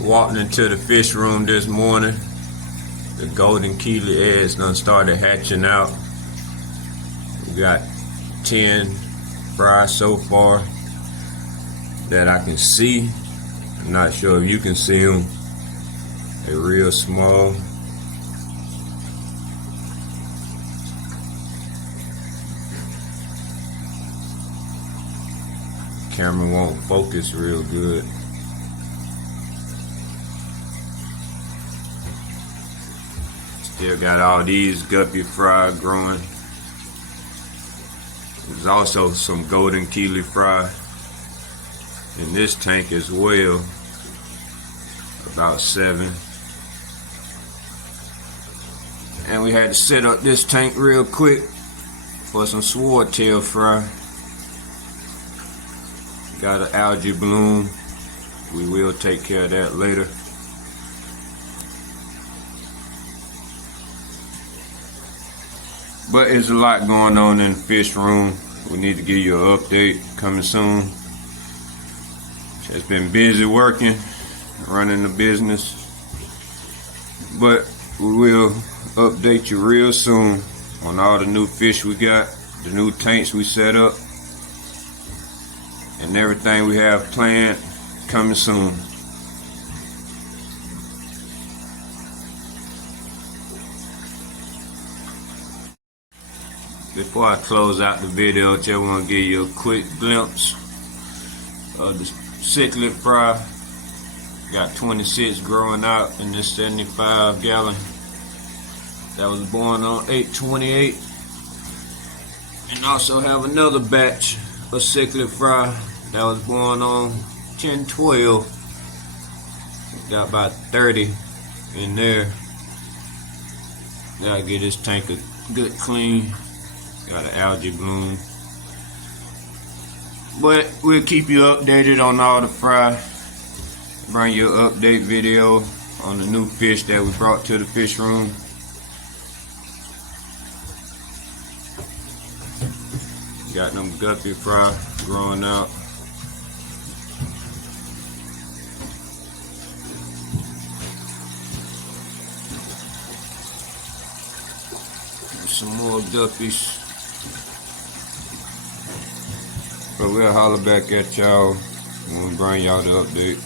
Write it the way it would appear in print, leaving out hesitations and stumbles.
Walked into the fish room this morning. The golden killie eggs done started hatching out. We got 10 fry so far that I can see. I'm not sure if you can see them. They're real small. Camera won't focus real good. Still got all these guppy fry growing. There's also some golden killie fry in this tank as well. About 7. And we had to set up this tank real quick for some swordtail fry. Got an algae bloom. We will take care of that later. But there's a lot going on in the fish room. We need to give you an update coming soon. Just been busy working, running the business. But we will update you real soon on all the new fish we got, the new tanks we set up, and everything we have planned coming soon. Before I close out the video, just want to give you a quick glimpse of the cichlid fry. Got 26 growing out in this 75 gallon that was born on 8/28. And also have another batch of cichlid fry that was born on 10/12. Got about 30 in there. Gotta get this tank a good clean. Got an algae bloom. But we'll keep you updated on all the fry. Bring you an update video on the new fish that we brought to the fish room. Got them guppy fry growing out. Some more guppies. But we'll holler back at y'all when we bring y'all the update.